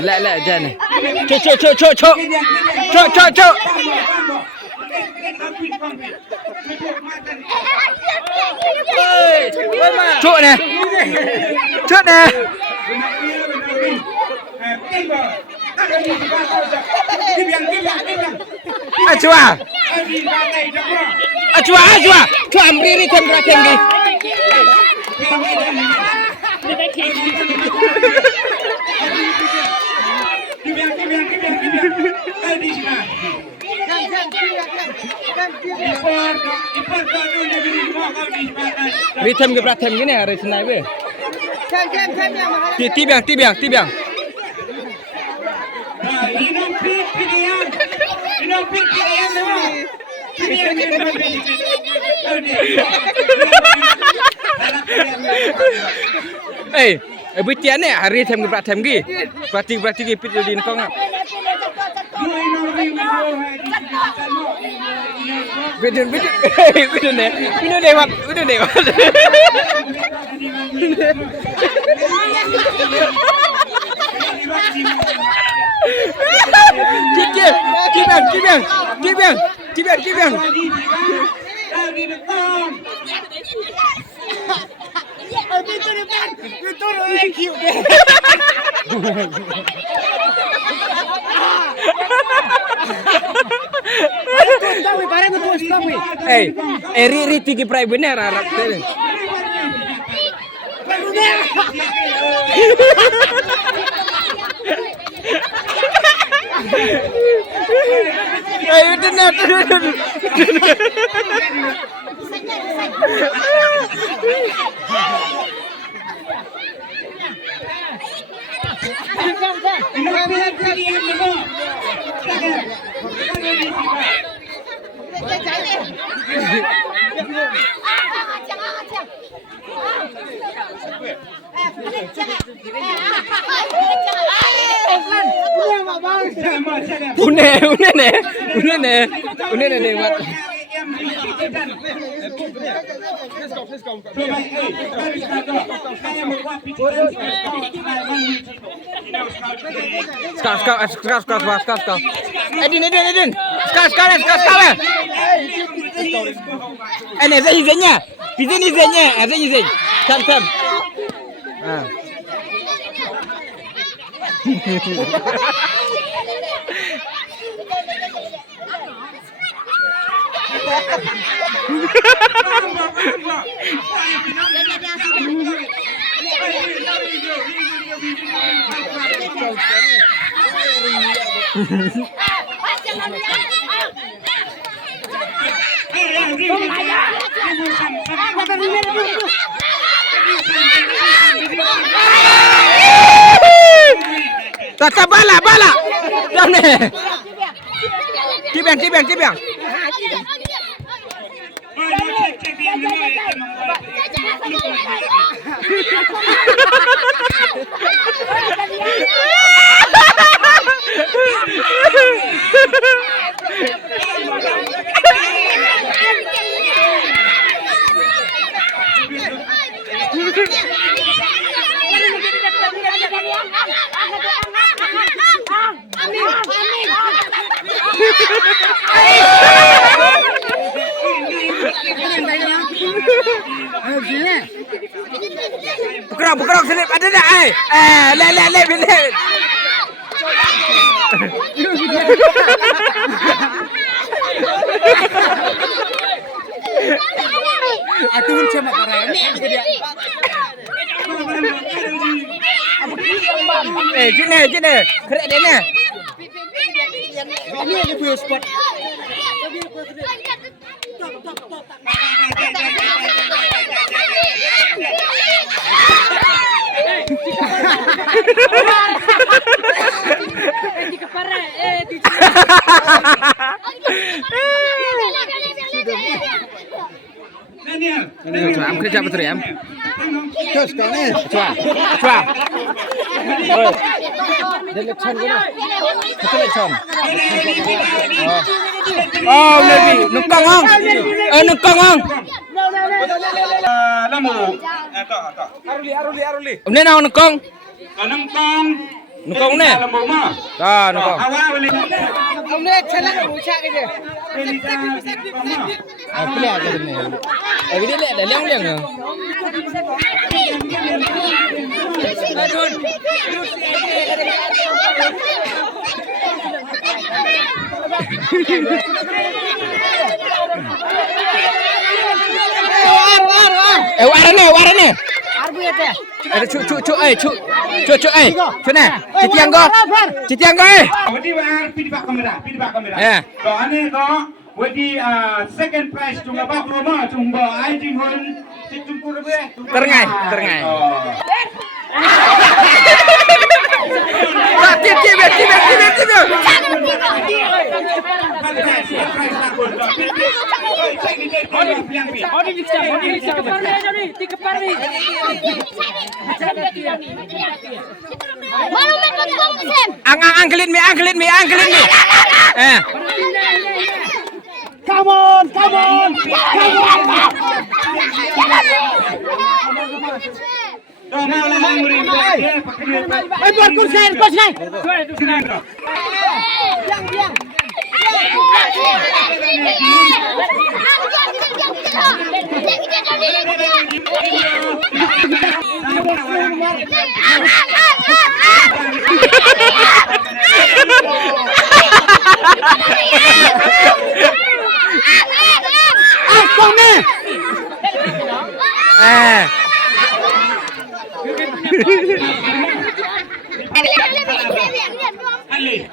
Lẹ Jan này. Cho. Chỗ nè. Chết nè. Chua ambil item rakyat ni. Item ke rakyat gini hari senai be. Tibiang. Butian ni hari tem ke tem gi. Berarti gi pit di kau ngap. Bidun lewat. Kibiang. Eri tiki prai bener Arab tu. Benar. Une ne mat. Skar. Edin. Skar. Izenya. Tam. Tata bala. Jom ni. Tibiang. Bukrok selip ada tak? Lek bilik. Itu macam apa ni? Jene. Kerek dia ni. Ini dia punya spot. Am kerja betul ya? Terus kau ni. Cua. Dia lecon ke mana? Betul lecon. Oh, Nabi, nukang ang. Lamu Aruli. Ini naon nukong? Nengkong. Nukong ni. Lembu mah. Ah, nukong. Awal balik. Ini celak buca gitu. Ah, clear ke ni. Video lihat dah liang-liang ke? War ni. Arbu ya teh. Cu, ni. Citiang ko. Wadi war pidi bak kamera. Ya. Ko ane ko wadi second prize tunga bak rumah tungba ai jing hon situng kurbe. Terengai. Tiap. Angkelin mi. Come on. Buat kursen, pas naik. Diam.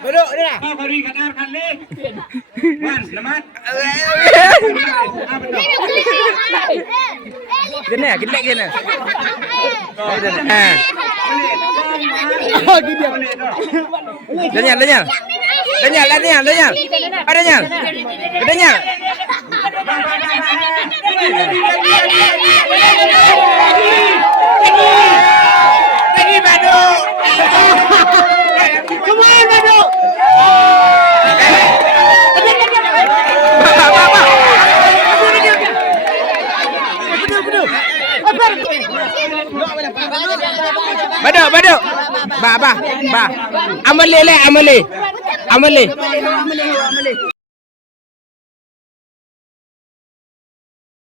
Duduk dia. Kau beri kadar kali. Man, lemat. Gini, gelek gini. Daniel. Daniel. Lagi Badu. Come on, Badu. Badu. Ba. Amale.